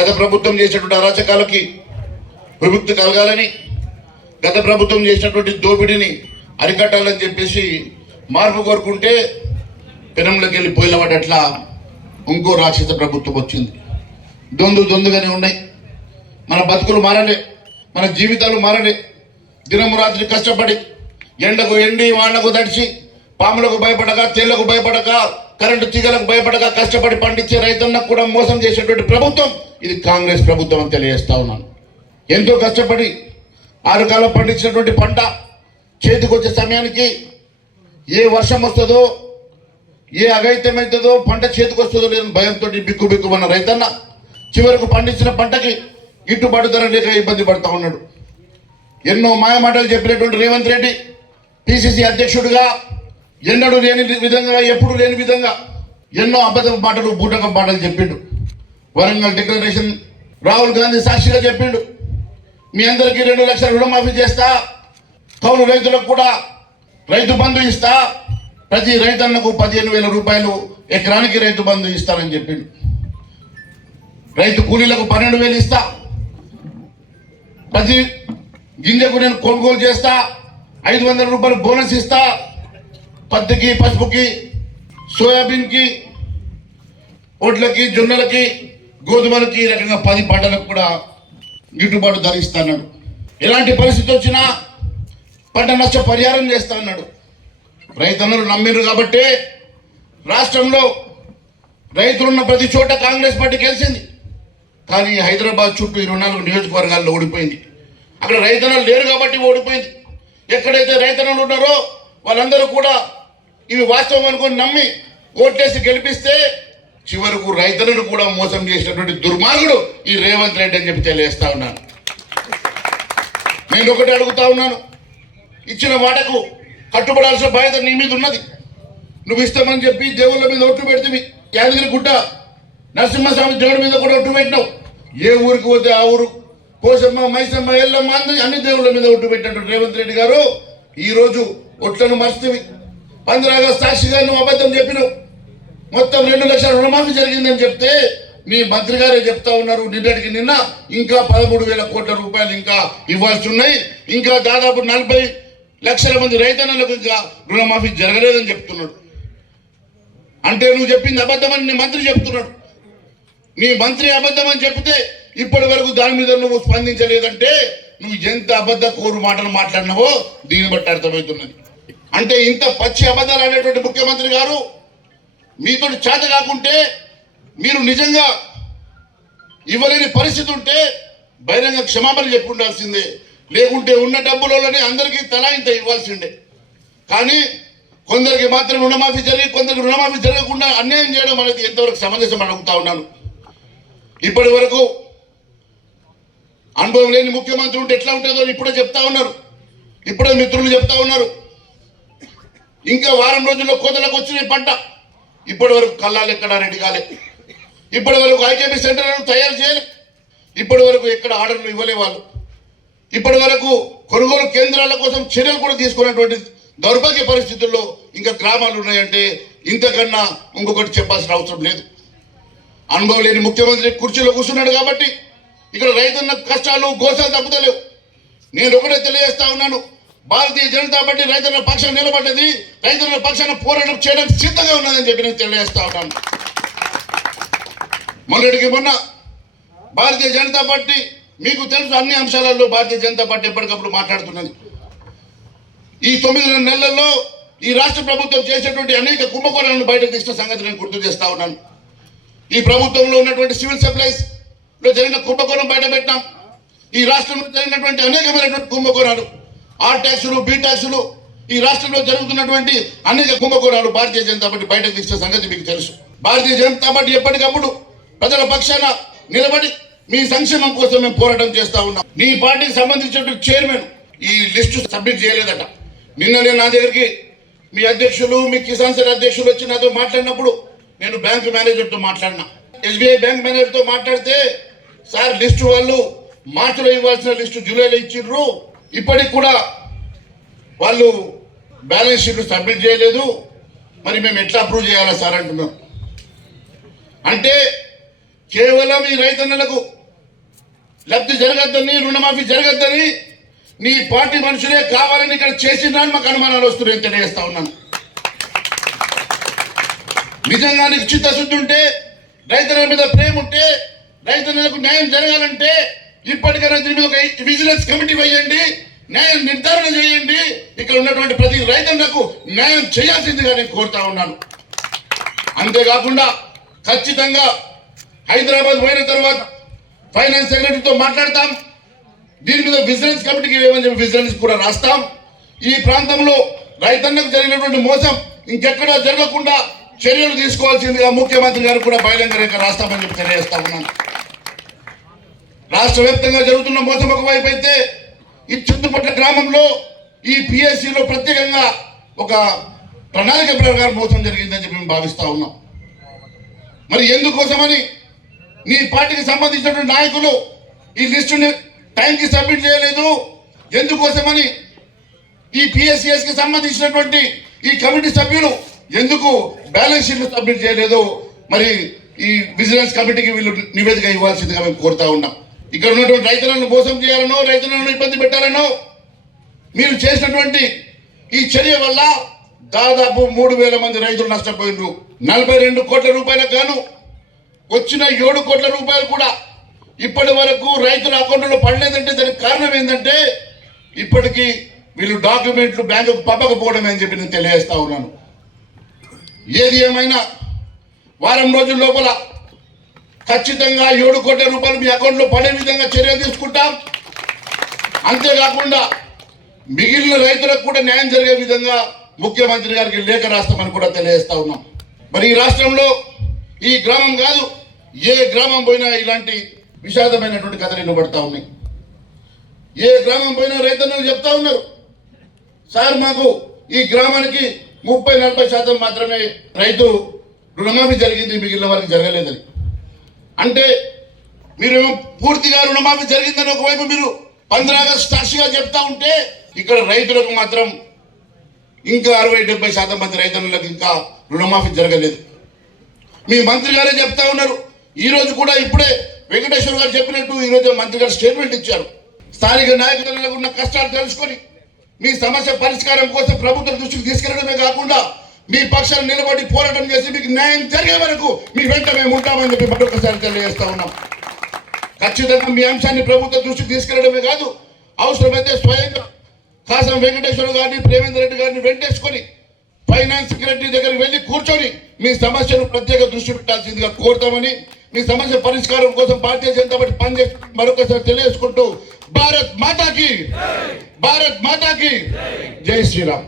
గత ప్రభుత్వం చేసినటువంటి అరాచకాలకి విముక్తి కలగాలని గత ప్రభుత్వం చేసినటువంటి దోపిడీని అరికట్టాలని చెప్పేసి మార్పు కోరుకుంటే పెనంలోకి వెళ్ళి పోయినవాడట్లా ఇంకో రాక్షస ప్రభుత్వం వచ్చింది. దొందు దొందుగానే ఉన్నాయి. మన బతుకులు మారలే మన జీవితాలు మారలే. దినము రాత్రి కష్టపడి ఎండకు ఎండి వాళ్ళకు తడిచి పాములకు భయపడక తేళ్ళకు భయపడక కరెంటు తీగలకు భయపడక కష్టపడి పండించే రైతులకు కూడా మోసం చేసేటువంటి ప్రభుత్వం ఇది కాంగ్రెస్ ప్రభుత్వం అని తెలియజేస్తా ఉన్నాను. ఎంతో కష్టపడి ఆరు కాలం పండించినటువంటి పంట చేతికొచ్చే సమయానికి ఏ వర్షం వస్తుందో ఏ అగైత్యం అవుతుందో పంట చేతికి వస్తుందో లేదని భయంతో బిక్కు బిక్కుమన్న రైతన్న చివరకు పండించిన పంటకి గిట్టుబాటు ధర లేక ఇబ్బంది పడతా ఉన్నాడు. ఎన్నో మాయమాటలు చెప్పినటువంటి రేవంత్ రెడ్డి పిసిసి అధ్యక్షుడిగా ఎన్నడూ లేని విధంగా ఎప్పుడు లేని విధంగా ఎన్నో అబద్ధం పాటలు బూటకం పాటలు చెప్పిండు. వరంగల్ డిక్లరేషన్ రాహుల్ గాంధీ సాక్షిగా చెప్పిండు. మీ అందరికీ రెండు లక్షల రుణమాఫీ చేస్తా కౌలు రైతులకు కూడా రైతు బంధు ఇస్తా ప్రతి రైతన్నకు పదిహేను వేల రూపాయలు ఎకరానికి రైతు బంధు ఇస్తానని చెప్పిండు. రైతు కూలీలకు పన్నెండు వేలు ఇస్తా ప్రతి గింజకు నేను కొనుగోలు చేస్తా ఐదు వందల రూపాయలు బోనస్ ఇస్తా పత్తికి పసుపుకి సోయాబీన్కి ఒడ్లకి జొన్నలకి గోధుమలకి ఈ రకంగా పది పంటలకు కూడా గిట్టుబాటు ధర ఎలాంటి పరిస్థితి వచ్చినా పంట నష్ట పరిహారం చేస్తా అన్నాడు. రైతన్నలు నమ్మిరు కాబట్టి రాష్ట్రంలో రైతులున్న ప్రతి చోట కాంగ్రెస్ పార్టీ గెలిచింది. కానీ హైదరాబాద్ చుట్టూ ఇరవై నాలుగు నియోజకవర్గాల్లో ఓడిపోయింది. అక్కడ రైతన్నలు లేరు కాబట్టి ఓడిపోయింది. ఎక్కడైతే రైతన్నలు ఉన్నారో వాళ్ళందరూ కూడా ఇవి వాస్తవం అనుకుని నమ్మి ఓట్లేసి గెలిపిస్తే చివరకు రైతులను కూడా మోసం చేసినటువంటి దుర్మార్గుడు ఈ రేవంత్ రెడ్డి అని చెప్పి తెలియజేస్తా ఉన్నాను. నేను ఒకటి అడుగుతా ఉన్నాను. ఇచ్చిన మాటకు కట్టుబడాల్సిన బాధ్యత నీ మీద ఉన్నది. నువ్వు ఇస్తామని చెప్పి దేవుళ్ళ మీద ఒట్టు పెడితే యాదగిరి గుట్ట నరసింహస్వామి దేవుడి మీద కూడా ఒట్టు పెట్టినావు. ఏ ఊరికి పోతే ఆ ఊరు? పోసమ్మ మైసమ్మ ఎల్లమ్మ అన్ని దేవుళ్ళ మీద ఒట్టు పెట్టినట్టు రేవంత్ రెడ్డి గారు ఈరోజు ఒట్లను మర్చితివి పంద్రాగా సాక్షిగా నువ్వు అబద్ధం చెప్పినావు. మొత్తం రెండు లక్షల రుణమాఫీ జరిగిందని చెప్తే మీ మంత్రి గారే చెప్తా ఉన్నారు. నిన్నటికి నిన్న ఇంకా పదమూడు వేల కోట్ల రూపాయలు ఇంకా ఇవ్వాల్సి ఉన్నాయి. ఇంకా దాదాపు నలభై లక్షల మంది రైతన్నలకు ఇంకా రుణమాఫీ జరగలేదని చెప్తున్నాడు. అంటే నువ్వు చెప్పింది అబద్ధమని నీ మంత్రి చెప్తున్నాడు. నీ మంత్రి అబద్ధమని చెప్తే ఇప్పటి వరకు దాని మీద నువ్వు స్పందించలేదంటే నువ్వు ఎంత అబద్ధ కోరు మాటలు మాట్లాడినావో దీన్ని బట్టి అర్థమవుతున్నది. అంటే ఇంత పచ్చి అబద్ధాలు అనేటువంటి ముఖ్యమంత్రి గారు మీతో చేత కాకుంటే మీరు నిజంగా ఇవ్వలేని పరిస్థితి ఉంటే బహిరంగ క్షమాపణ చెప్పుకుండాల్సిందే లేకుంటే ఉన్న డబ్బులలోనే అందరికీ తలా ఇంత ఇవ్వాల్సిందే. కానీ కొందరికి మాత్రం రుణమాఫీ జరిగి కొందరికి రుణమాఫీ జరగకుండా అన్యాయం చేయడం అనేది ఎంతవరకు సమంజసం అడుగుతా ఉన్నాను. ఇప్పటి వరకు అనుభవం లేని ముఖ్యమంత్రి ఉంటే ఎట్లా ఉంటుందో ఇప్పుడే చెప్తా ఉన్నారు. ఇప్పుడే మిత్రులు చెప్తా ఉన్నారు. ఇంకా వారం రోజుల్లో కోతలకు వచ్చినాయి పంట. ఇప్పటి వరకు కళ్ళాలు ఎక్కడ రెడీ కాలే. ఇప్పటి వరకు ఐకేపీ సెంటర్లను తయారు చేయలే. ఇప్పటి వరకు ఎక్కడ ఆర్డర్లు ఇవ్వలే వాళ్ళు. ఇప్పటి వరకు కొనుగోలు కేంద్రాల కోసం చర్యలు కూడా తీసుకున్నటువంటి దౌర్భాగ్య పరిస్థితుల్లో ఇంకా గ్రామాలు ఉన్నాయంటే ఇంతకన్నా ఇంకొకటి చెప్పాల్సిన అవసరం లేదు. అనుభవం లేని ముఖ్యమంత్రి కుర్చీలో కూర్చున్నాడు కాబట్టి ఇక్కడ రైతున్న కష్టాలు గోసాలు తప్పుతలేవు. నేను ఒకటే తెలియజేస్తా ఉన్నాను. భారతీయ జనతా పార్టీ రైతుల పక్షం నిలబడ్డది. రైతుల పక్షాన పోరాటం చేయడానికి సిద్ధంగా ఉన్నదని చెప్పి నేను తెలియజేస్తా ఉన్నాను. మొన్నటికి మొన్న భారతీయ జనతా పార్టీ మీకు తెలుసు అన్ని అంశాలలో భారతీయ జనతా పార్టీ ఎప్పటికప్పుడు మాట్లాడుతున్నది. ఈ తొమ్మిది నెలల్లో ఈ రాష్ట్ర ప్రభుత్వం చేసేటువంటి అనేక కుంభకోణాలను బయటకు తీసిన సంగతి నేను గుర్తు చేస్తా ఉన్నాను. ఈ ప్రభుత్వంలో ఉన్నటువంటి సివిల్ సప్లైస్లో జరిగిన కుంభకోణం బయట పెట్టాం ఈ రాష్ట్రంలో జరిగినటువంటి అనేకమైనటువంటి కుంభకోణాలు ఆర్ ట్యాక్సులు బి ట్యాక్సులు ఈ రాష్ట్రంలో జరుగుతున్నటువంటి అనేక కుంభకోణాలు భారతీయ జనతా పార్టీ బయటకు తీసిన సంగతి మీకు తెలుసు. భారతీయ జనతా పార్టీ ఎప్పటికప్పుడు ప్రజల పక్షాన నిలబడి మీ సంక్షేమం కోసం మేము పోరాటం చేస్తా ఉన్నాం. మీ పార్టీకి సంబంధించినటువంటి చైర్మన్ ఈ లిస్టు సబ్మిట్ చేయలేదట. నిన్ననే నా దగ్గరికి మీ అధ్యక్షులు మీ కిసాన్ సెల్ అధ్యక్షులు వచ్చి నాతో మాట్లాడినప్పుడు నేను బ్యాంక్ మేనేజర్తో మాట్లాడినా. ఎస్బీఐ బ్యాంక్ మేనేజర్తో మాట్లాడితే సార్ లిస్టు వాళ్ళు మార్చిలో ఇవ్వాల్సిన లిస్టు జూలైలో ఇచ్చిర్రు ఇప్పటికి కూడా వాళ్ళు బ్యాలెన్స్ షీట్లు సబ్మిట్ చేయలేదు. మరి మేము ఎట్లా అప్రూవ్ చేయాలా సార్ అంటున్నాం. అంటే కేవలం ఈ రైతన్నలకు లబ్ధి జరగద్దని రుణమాఫీ జరగద్దని నీ పార్టీ మనుషులే కావాలని ఇక్కడ చేసిందని మాకు అనుమానాలు వస్తున్నాయని తెలియజేస్తా ఉన్నాను. నిజంగా నీకు చిత్తశుద్ధి ఉంటే రైతుల మీద ప్రేమ ఉంటే రైతులకు న్యాయం జరగాలంటే ఇప్పటికైనా దీని మీద ఒక విజిలెన్స్ కమిటీ వేయండి న్యాయం నిర్ధారణ చేయండి. ఇక్కడ ఉన్నటువంటి ప్రతి రైతన్నకు న్యాయం చేయాల్సిందిగా నేను కోరుతా ఉన్నాను. అంతేకాకుండా ఖచ్చితంగా హైదరాబాద్ పోయిన తర్వాత ఫైనాన్స్ సెక్రటరీతో మాట్లాడతాం. దీని మీద విజిలెన్స్ కమిటీకి ఏమని చెప్పి విజిలెన్స్ కూడా రాస్తాం. ఈ ప్రాంతంలో రైతన్నకు జరిగినటువంటి మోసం ఇంకెక్కడా జరగకుండా చర్యలు తీసుకోవాల్సిందిగా ముఖ్యమంత్రి గారు కూడా బహిరంగ రాస్తామని చెప్పి తెలియజేస్తా ఉన్నాను. రాష్ట్ర వ్యాప్తంగా జరుగుతున్న మోసం ఒకవైపు అయితే ఈ చుట్టుపక్కల గ్రామంలో ఈ పిఎస్సిలో ప్రత్యేకంగా ఒక ప్రణాళిక ప్రకారం మోసం జరిగిందని చెప్పి మేము భావిస్తా ఉన్నాం. మరి ఎందుకోసమని మీ పార్టీకి సంబంధించినటువంటి నాయకులు ఈ లిస్టుని టైంకి సబ్మిట్ చేయలేదు? ఎందుకోసమని ఈ పిఎస్సిఎస్కి సంబంధించినటువంటి ఈ కమిటీ సభ్యులు ఎందుకు బ్యాలెన్స్ షీట్లు సబ్మిట్ చేయలేదు? మరి ఈ విజిలెన్స్ కమిటీకి వీళ్ళు నివేదిక ఇవ్వాల్సిందిగా మేము కోరుతా ఉన్నాం. ఇక్కడ ఉన్నటువంటి రైతులను మోసం చేయాలనో రైతులను ఇబ్బంది పెట్టాలనో మీరు చేసినటువంటి ఈ చర్య వల్ల దాదాపు మూడు వేల మంది రైతులు నష్టపోయినారు. నలభై రెండు కోట్ల రూపాయలకు గాను వచ్చిన ఏడు కోట్ల రూపాయలు కూడా ఇప్పటి వరకు రైతుల అకౌంట్లో పడలేదంటే దానికి కారణం ఏంటంటే ఇప్పటికీ వీళ్ళు డాక్యుమెంట్లు బ్యాంకుకు పంపకపోవడం అని చెప్పి నేను తెలియజేస్తా ఉన్నాను. ఏది ఏమైనా వారం రోజుల లోపల ఖచ్చితంగా ఏడు కోట్ల రూపాయలు మీ అకౌంట్లో పడే విధంగా చర్యలు తీసుకుంటాం. అంతేకాకుండా మిగిలిన రైతులకు కూడా న్యాయం జరిగే విధంగా ముఖ్యమంత్రి గారికి లేఖ రాస్తామని కూడా తెలియజేస్తా ఉన్నాం. మరి ఈ రాష్ట్రంలో ఈ గ్రామం కాదు ఏ గ్రామం పోయినా ఇలాంటి విషాదమైనటువంటి కథలు వినబడతా ఉన్నాయి. ఏ గ్రామం పోయినా రైతన్నలు చెప్తా ఉన్నారు. సార్ మాకు ఈ గ్రామానికి ముప్పై నలభై శాతం మాత్రమే రైతు రుణమాఫీ జరిగింది మిగిలిన వారికి జరగలేదని. అంటే మీరు పూర్తిగా రుణమాఫీ జరిగిందని ఒకవైపు మీరు పంద్ర ఆగస్టు సాక్షిగా చెప్తా ఉంటే ఇక్కడ రైతులకు మాత్రం ఇంకా అరవై డెబ్బై శాతం మంది రైతులకు ఇంకా రుణమాఫీ జరగలేదు. మీ మంత్రి గారే చెప్తా ఉన్నారు. ఈ రోజు కూడా ఇప్పుడే వెంకటేశ్వర గారు చెప్పినట్టు ఈ రోజు మంత్రి గారు స్టేట్మెంట్ ఇచ్చారు. స్థానిక నాయకులకు ఉన్న కష్టాలు తెలుసుకొని మీ సమస్య పరిష్కారం కోసం ప్రభుత్వం దృష్టికి తీసుకెళ్ళడమే కాకుండా మీ పక్షాన్ని నిలబడి పోరాటం చేసి మీకు న్యాయం జరిగే వరకు మీ వెంట మేము ఉంటామని చెప్పి మరొకసారి తెలియజేస్తా ఉన్నాం. ఖచ్చితంగా మీ అంశాన్ని ప్రభుత్వ దృష్టికి తీసుకెళ్ళడమే కాదు అవసరమైతే స్వయంగా కాసం వెంకటేశ్వర గారిని ప్రేమేందర్ రెడ్డి గారిని వెంటేసుకొని ఫైనాన్స్ సెక్రటరీ దగ్గర వెళ్ళి కూర్చొని మీ సమస్యను ప్రత్యేక దృష్టి పెట్టాల్సిందిగా కోరుతామని మీ సమస్య పరిష్కారం కోసం భారతీయ జనతా పార్టీ పనిచేసి మరొకసారి తెలియజేసుకుంటూ భారత్ మాతాకి భారత్ మాతాకి జై శ్రీరామ్.